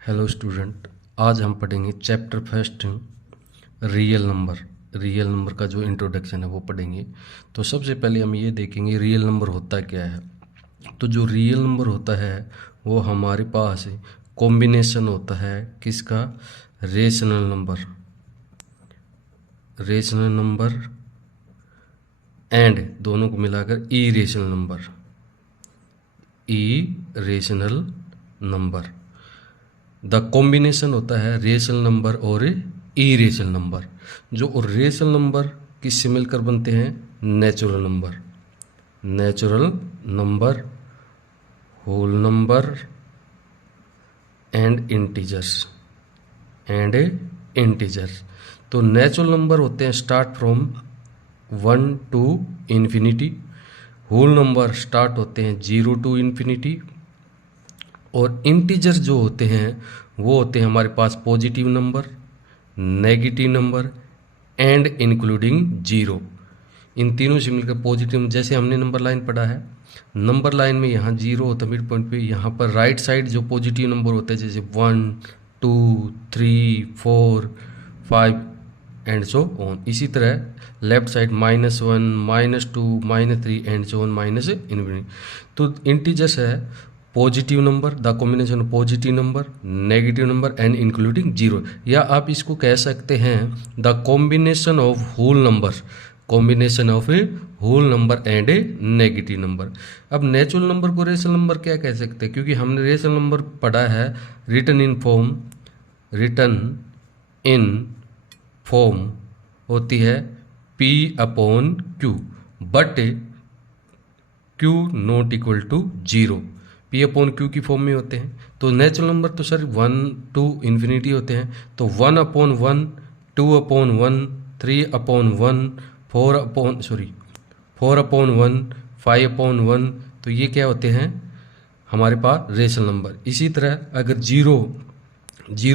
Hello student, आज हम पढ़ेंगे chapter first real number. Real number का जो इंट्रोडक्शन है वो पढ़ेंगे। तो सबसे पहले हम ये देखेंगे रियल नंबर होता क्या है। तो जो रियल नंबर होता है वो हमारे पास कॉम्बिनेशन होता है किसका, rational number, rational number and दोनों को मिलाकर irrational number, irrational number. The combination होता है रेशनल नंबर और इरेशनल नंबर। जो रेशनल नंबर किससे मिलकर बनते हैं, natural number, natural number, whole number and integers, and integers. तो नेचुरल नंबर होते हैं start from 1 to infinity, whole number start होते हैं 0 टू इन्फिनिटी, और इंटीजर जो होते हैं वो होते हैं हमारे पास positive number, negative number and including zero. इन तीनों से मिलकर पॉजिटिव, जैसे हमने नंबर लाइन पढ़ा है, नंबर लाइन में यहाँ जीरो होता है मिड पॉइंट पे, यहाँ पर राइट साइड जो पॉजिटिव नंबर होते हैं जैसे 1 2 3 4 5 एंड सो ऑन। इसी तरह left side -1 -2 -3 and so on minus infinity. तो इंटीजर्स है positive number, the combination of positive number, negative number and including zero, या आप इसको कह सकते हैं the combination of whole number, combination of a whole number and a negative number. अब natural number को रेशनल नंबर क्या कह सकते हैं, क्योंकि हमने रेशनल नंबर पढ़ा है written in form, written in form होती है P/Q, but Q not equal to zero, P/Q की फॉर्म में होते हैं। तो नेचुरल नंबर तो सर 1 टू इन्फिनिटी होते हैं, तो 1/1, 2/1, 3/1, 4/1, 5/1, तो ये क्या होते हैं हमारे पास रेशनल नंबर। इसी तरह अगर zero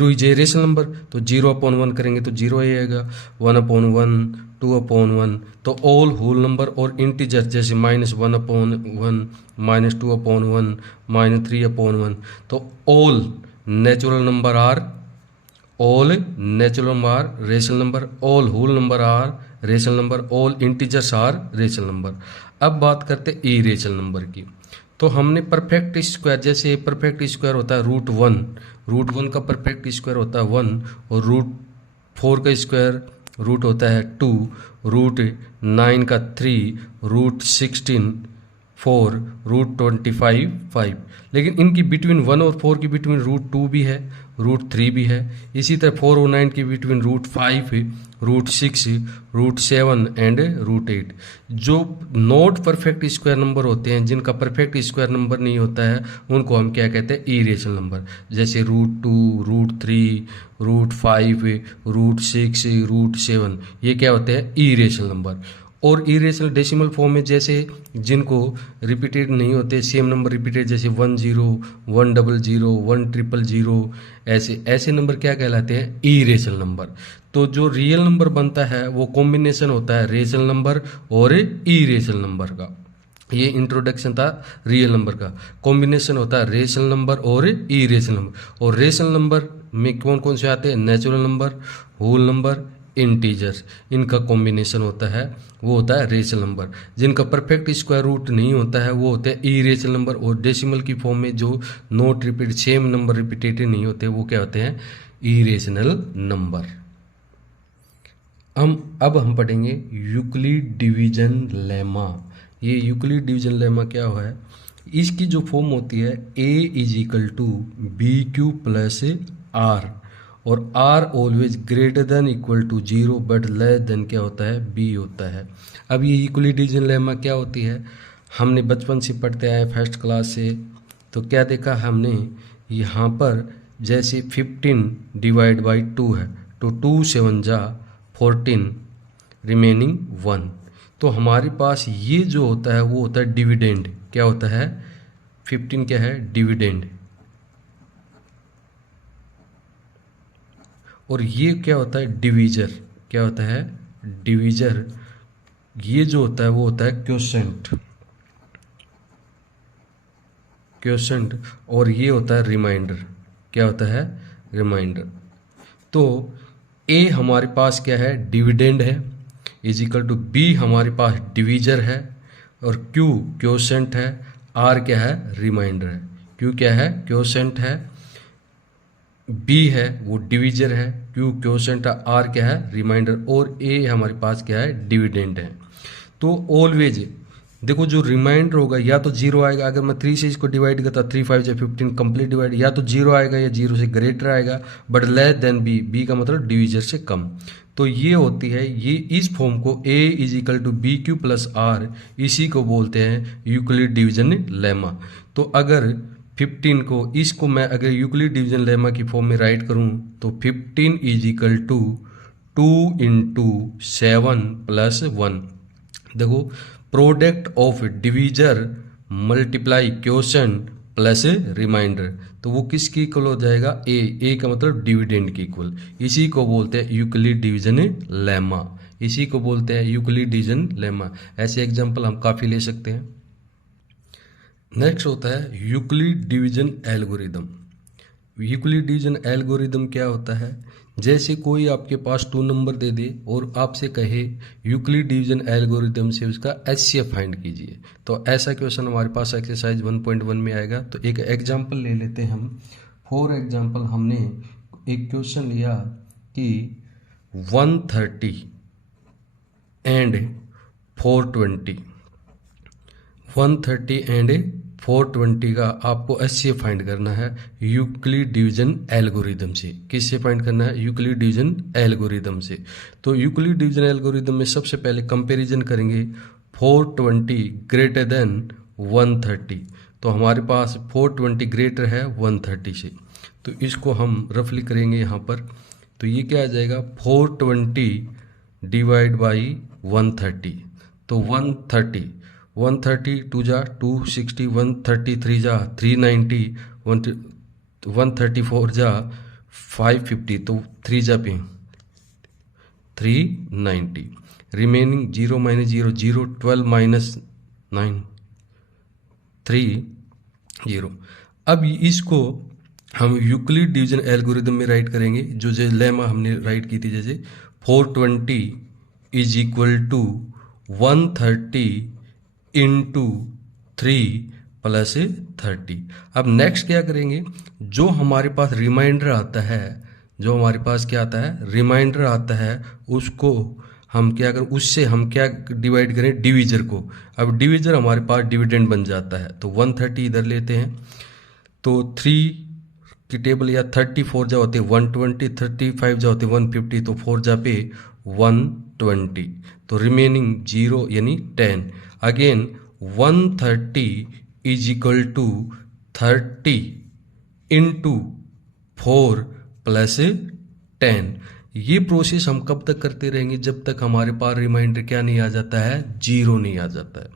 is a rational number, तो 0/1 करेंगे तो जीरो आएगा, 1/1, 2/1, तो ऑल होल नंबर और इंटीजर जैसे -1/1, -2/1, -3/1, तो all natural number are, all natural number rational number, all whole number are rational number, all integers are rational number. अब बात करते हैं इरेशनल नंबर की। तो हमने परफेक्ट स्क्वायर, जैसे परफेक्ट स्क्वायर होता है √1 का परफेक्ट स्क्वायर होता है 1, और √4 का स्क्वायर रूट होता है 2, √9 का 3, √16 4, √25 5। लेकिन इनकी बिटवीन 1 और 4 की बिटवीन √2 भी है, √3 भी है। इसी तरह 4 और 9 की बिटवीन √5, √6, √7 एंड √8। जो नॉट परफेक्ट स्क्वायर नंबर होते हैं, जिनका परफेक्ट स्क्वायर नंबर नहीं होता है, उनको हम क्या कहते हैं, इरेशनल नंबर, जैसे √2, √3, √5, √6, √7, ये क्या होते हैं, इरेशनल नंबर। और इरेशनल डेसिमल फॉर्म में जैसे जिनको रिपीटेड नहीं होते, सेम नंबर रिपीटेड, जैसे 10, 100, 100, ऐसे नंबर क्या कहलाते हैं, इरेशनल नंबर। तो जो रियल नंबर बनता है वो कॉम्बिनेशन होता है रेशनल नंबर और इरेशनल नंबर का। ये इंट्रोडक्शन था रियल नंबर का। कॉम्बिनेशन होता है रेशनल नंबर और इरेशनल नंबर, और रेशनल नंबर में कौन कौन से आते हैं, natural number, whole number, integers, इनका कॉम्बिनेशन होता है वो होता है रेशनल नंबर। जिनका परफेक्ट स्क्वायर रूट नहीं होता है वो होते हैं इरेशनल नंबर, और डेसिमल की फॉर्म में जो not repeat, same number repeated नहीं होते, वो क्या होते हैं, इरेशनल नंबर। अब हम पढ़ेंगे यूक्लिड डिवीजन लेमा। ये यूक्लिड डिवीजन लेमा क्या है, इसकी जो फॉर्म होती है A=BQ + R, और R always greater than equal to 0 but less than क्या होता है, B होता है। अब ये यूक्लिड डिवीजन लेमा क्या होती है, हमने बचपन से पढ़ते आए फर्स्ट क्लास से। तो क्या देखा हमने, यहाँ पर जैसे 15 डिवाइड बाई 2 है, तो 2 7 जा 14, रिमेनिंग 1। तो हमारे पास ये जो होता है वो होता है डिविडेंड। क्या होता है, 15 क्या है, डिविडेंड। और ये क्या होता है, डिवीजर। क्या होता है, डिवीजर। ये जो होता है वो होता है क्वोशेंट, और ये होता है रिमाइंडर। क्या होता है, रिमाइंडर। तो ए हमारे पास क्या है, डिविडेंड है, इज इक्वल टू बी हमारे पास डिवीजर है, और क्यू क्वोशेंट है, आर क्या है, रिमाइंडर है। क्यू क्या है, क्वोशेंट है, बी है वो डिवीजर है, क्यू क्वोशेंट है, आर क्या है, रिमाइंडर, और ए हमारे पास क्या है, डिविडेंड है। तो ऑलवेज देखो जो रिमाइंडर होगा या तो जीरो आएगा, अगर मैं 3 से इसको डिवाइड करता 3 5 या 15 कंप्लीट डिवाइड, या तो जीरो आएगा या जीरो से ग्रेटर आएगा, but less than B, B का मतलब डिवीजर से कम। तो ये होती है, ये इस फॉर्म को A is equal to B Q plus R, इसी को बोलते हैं यूक्लिड डिवीजन लेमा। तो अगर 15 को, इसको मैं अगर यूक्लिड डिवीजन लेमा की फॉर्म में राइट करूं तो 15 is equal to 2 into 7 plus 1। देखो product of divisor multiply quotient plus remainder, तो वो किसकी इक्वल हो जाएगा, ए का मतलब डिविडेंड की इक्वल। इसी को बोलते हैं यूक्लिड डिवीजन लेमा, इसी को बोलते हैं यूक्लिड डिवीजन लेमा। ऐसे एग्जांपल हम काफ़ी ले सकते हैं। नेक्स्ट होता है Euclid division algorithm. Euclid division algorithm क्या होता है, जैसे कोई आपके पास 2 नंबर दे दे और आपसे कहे यूक्लिड डिवीजन एल्गोरिदम से उसका एचसीएफ फाइंड कीजिए, तो ऐसा क्वेश्चन हमारे पास एक्सरसाइज 1.1 में आएगा। तो एक एग्जांपल ले लेते हैं हम। फॉर एग्जांपल हमने एक क्वेश्चन लिया कि 130 एंड 420, 130 एंड 420 का आपको एचसीएफ फाइंड करना है यूक्लिड डिवीजन एल्गोरिदम से। किससे फाइंड करना है, यूक्लिड डिवीजन एल्गोरिदम से। तो यूक्लिड डिवीजन एल्गोरिदम में सबसे पहले कंपैरिजन करेंगे 420 ग्रेटर देन 130। तो हमारे पास 420 ग्रेटर है 130 से, तो इसको हम रफली करेंगे यहाँ पर। तो ये क्या आ जाएगा, 420 डिवाइड बाई 130, तो 130 2 जा 260, 133 जा 390, 134 जा 550, तो 3 जा पे 390, रिमेनिंग 0 माइनस 0 0, 12 माइनस 9 3 0। अब इसको हम यूक्लिड डिवीजन एल्गोरिदम में राइट करेंगे, जो लेमा हमने राइट की थी, जैसे 420 is equal to 130 into 3 plus 30। अब नेक्स्ट क्या करेंगे, जो हमारे पास रिमाइंडर आता है, जो हमारे पास क्या आता है, रिमाइंडर आता है, उसको हम क्या करें, उससे हम क्या डिवाइड करें, डिवीजर को। अब डिवीजर हमारे पास डिविडेंड बन जाता है, तो 130 इधर लेते हैं, तो 3 की टेबल या 34 जा होते 120, 35 जा होते 150, तो 4 जा पे 120, तो रिमेनिंग 0 यानी 10। Again 130 is equal to 30 into 4 plus 10। ये प्रोसेस हम कब तक करते रहेंगे, जब तक हमारे पास रिमाइंडर क्या नहीं आ जाता है, 0 नहीं आ जाता है।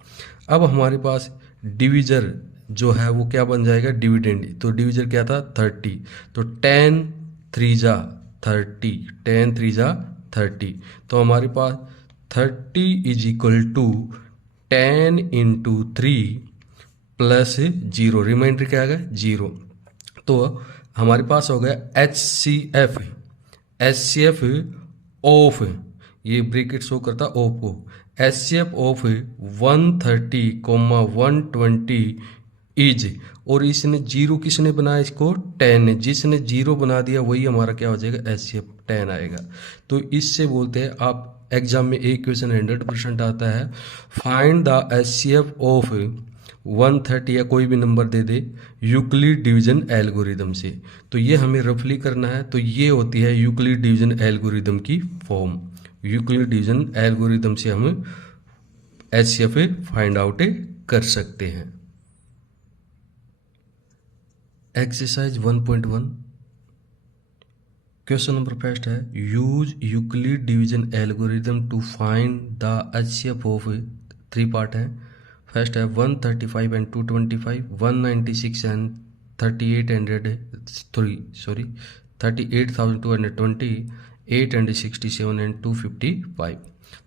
अब हमारे पास डिवीजर जो है वो क्या बन जाएगा, डिविडेंड। तो डिवीजर क्या था, 30, तो 10 3 जा 30, 10 3 जा 30, तो हमारे पास 30 is equal to 10 into 3 plus 0, remainder क्या आ गया, 0। तो हमारे पास हो गया एचसीएफ, एचसीएफ ऑफ, ये ब्रैकेट शो करता ऑफ को, एचसीएफ ऑफ 130, 120 इज, और इसने 0 किसने बनाया, इसको 10 ने, जिसने 0 बना दिया वही हमारा क्या हो जाएगा, एचसीएफ 10 आएगा। तो इससे बोलते हैं, आप एग्जाम में एक क्वेश्चन 100% आता है, फाइंड द एचसीएफ ऑफ 130 या कोई भी नंबर दे दे यूक्लिड डिवीजन एल्गोरिदम से। तो ये हमें रफली करना है, तो ये होती है यूक्लिड डिवीजन एल्गोरिदम की फॉर्म। यूक्लिड डिवीजन एल्गोरिदम से हम एचसीएफ फाइंड आउट कर सकते हैं। एक्सरसाइज 1.1 क्वेश्चन नंबर फर्स्ट है, use Euclid division algorithm to find the HCF of, 3 part है। फर्स्ट है 135 एंड 225, 196 एंड 38,220, 8 एंड 67 एंड 255।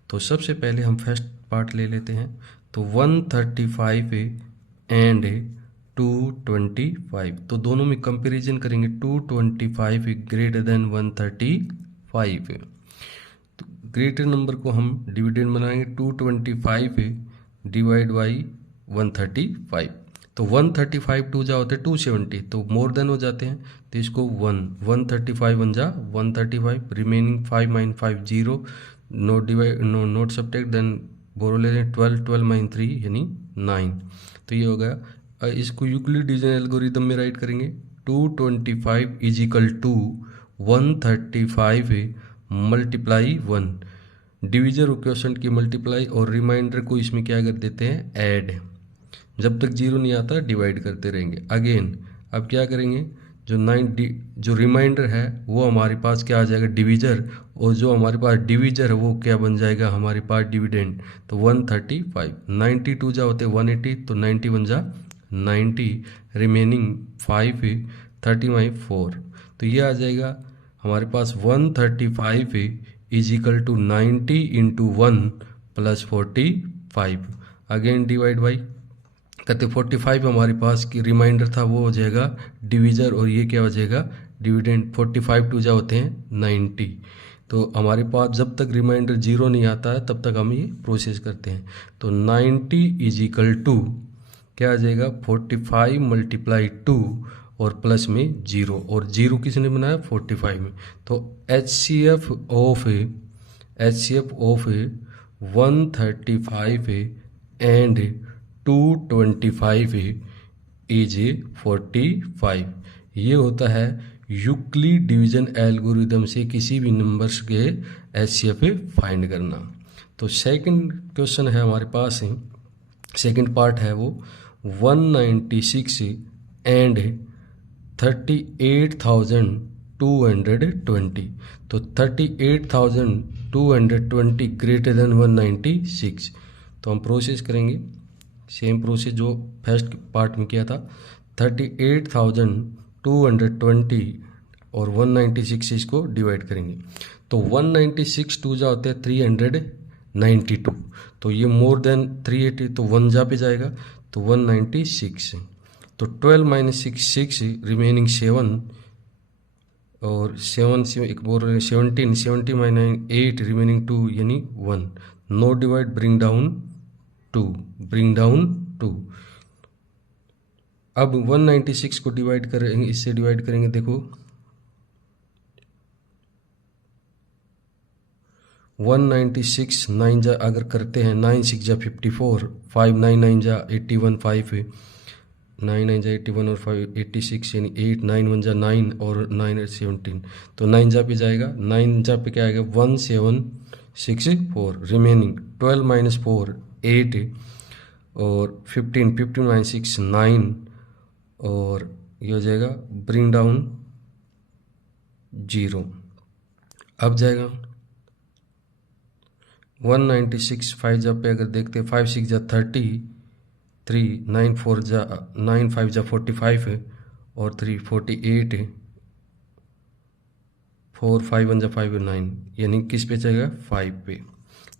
तो सबसे पहले हम फर्स्ट पार्ट ले लेते हैं। तो 135 एंड 225। तो दोनों में कंपैरिजन करेंगे, 225 ग्रेटर देन 135। तो ग्रेटर नंबर को हम डिविडेंड बनाएंगे, 225 डिवाइड बाई 135। तो 135 टू जा होते 270, तो मोर देन हो जाते हैं, तो इसको 135 बन जा 135, remaining 5 minus 5 0, not divide not subtract, then borrow ले लें 12 माइन 3 यानी 9। तो ये हो गया। इसको यूक्लिड डिवीजन एल्गोरिदम में राइट करेंगे, 225 is equal to 135 multiply 1, division और क्वेश्चन की मल्टीप्लाई, और रिमाइंडर को इसमें क्या कर देते हैं, ऐड। जब तक जीरो नहीं आता डिवाइड करते रहेंगे। अगेन अब क्या करेंगे, जो रिमाइंडर है वो हमारे पास क्या आ जाएगा, डिविजर, और जो हमारे पास डिविजर है वो क्या बन जाएगा हमारे पास डिविडेंड। तो 135, 92 जा होते 180, तो 90 बन जा 90, रिमेनिंग 5 30 माई 4। तो ये आ जाएगा हमारे पास 135 is equal to 90 into 1 plus 45। Again divide by कहते 45 हमारे पास की रिमाइंडर था वो हो जाएगा डिविजर, और ये क्या हो जाएगा डिविडेंड। 45 टू जा होते हैं 90। तो हमारे पास जब तक रिमाइंडर जीरो नहीं आता है तब तक हम ये प्रोसेस करते हैं। तो 90 इज इक्वल टू क्या आ जाएगा, 45 मल्टीप्लाई 2 और प्लस में जीरो, और जीरो किसने बनाया 45 में। तो HCF ऑफ 135 एंड 225 इज 45। ये होता है यूक्लिड डिवीजन एल्गोरिदम से किसी भी नंबर्स के HCF फाइंड करना। तो सेकंड क्वेश्चन है हमारे पास, सेकंड पार्ट है वो 196 एंड 38,220। तो 38,220 ग्रेटर देन 196। तो हम प्रोसेस करेंगे सेम प्रोसेस जो फर्स्ट पार्ट में किया था, 38,220 और 196 से इसको डिवाइड करेंगे। तो 196 टू जा होते हैं 392, तो ये मोर देन 380, तो 1 जा पे जाएगा, तो 196। तो 12 माइनस 6 रिमेनिंग 7, और 7 से एक बोर 17, 70 माइनस 8 रिमेनिंग 2 यानी 1। No divide bring down 2। अब 196 को डिवाइड करेंगे, इससे डिवाइड करेंगे, देखो 196 9 जा अगर करते हैं, 9 6 जा 54, 5 9 9 जा 81, 5 9 9 जा 81 और 5 86 यानी 8 9 1 जा 9 और 9 8 17। तो 9 जा पे जाएगा, 9 जा पे क्या आएगा 1764, रिमेनिंग 12 माइनस 4 8 और 15 माइनस 6 9, और ये हो जाएगा ब्रिंग डाउन 0। अब जाएगा 196 5 जा पे अगर देखते हैं, 5 6 जा 33, 9 4 जा 9 5 जा 45 और 3 48, 4 5 1 जा 5 9, यानी किस पे जाएगा 5 पे,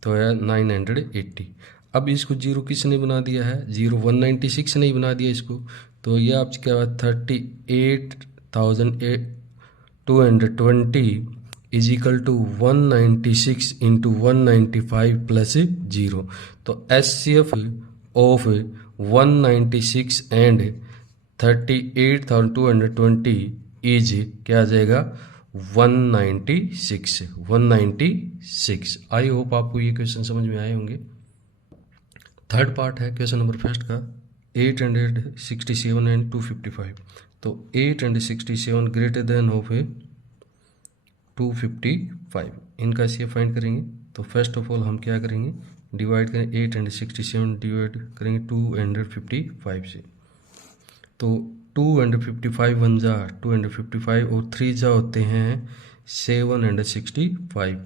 तो है 980। अब इसको जीरो किसने बना दिया है, जीरो 196 नहीं बना दिया इसको, तो ये आप क्या है 38,220 is equal to 196 into 195 plus 0। तो HCF ऑफ 196 एंड 38,220 इज क्या आ जाएगा 196। आई होप आपको ये क्वेश्चन समझ में आए होंगे। थर्ड पार्ट है क्वेश्चन नंबर फर्स्ट का 867 एंड 255। तो 867 ग्रेटर देन ऑफ 255, इनका सी फाइंड करेंगे। तो फर्स्ट ऑफ ऑल हम क्या करेंगे, डिवाइड करेंगे 867 डिवाइड करेंगे 255 से। तो 255 1 जा 255 और 3 जा होते हैं 765।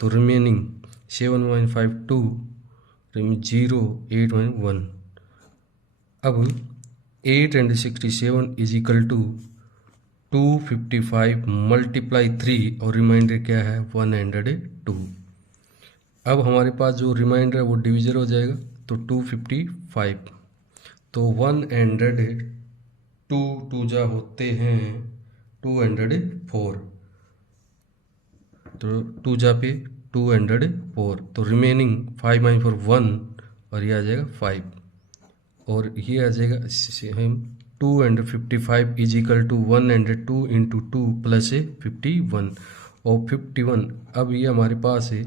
तो रिमेनिंग 7.52 0 8 1। अब 867 इज इक्वल टू 255 मल्टीप्लाई 3 और रिमाइंडर क्या है 102। अब हमारे पास जो रिमाइंडर है वो डिविजर हो जाएगा, तो 255, तो 102 टू जा होते हैं 204, तो 2 जा पे 204, तो रिमेनिंग 5 माइनस 4 1, और ये आ जाएगा 5, और ये आ जाएगा 255 is equal to 102 into 2 plus 51, और 51 अब ये हमारे पास है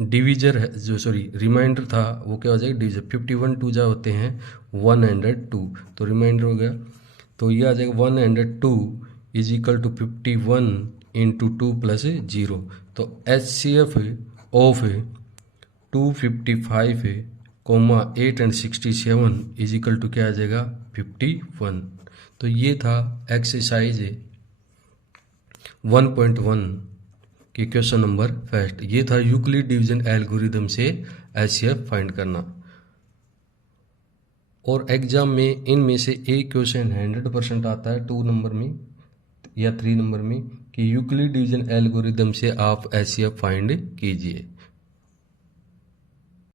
डिविजर है, जो सॉरी रिमाइंडर था वो क्या हो जाएगा डिविजर। 51 2 जा होते हैं 102, तो रिमाइंडर हो गया, तो ये आ जाएगा 102 is equal to 51 into 2 plus 0, तो HCF ऑफ 255 है comma 8 and 67 is equal to क्या आ जाएगा 51। तो ये था एक्सरसाइज 1.1 के क्वेश्चन नंबर फर्स्ट। ये था यूक्लिड डिवीजन एल्गोरिदम से HCF फाइंड करना। और एग्जाम में इनमें से एक क्वेश्चन 100% आता है 2 नंबर में या 3 नंबर में कि यूक्लिड डिवीजन एल्गोरिदम से आप HCF फाइंड कीजिए।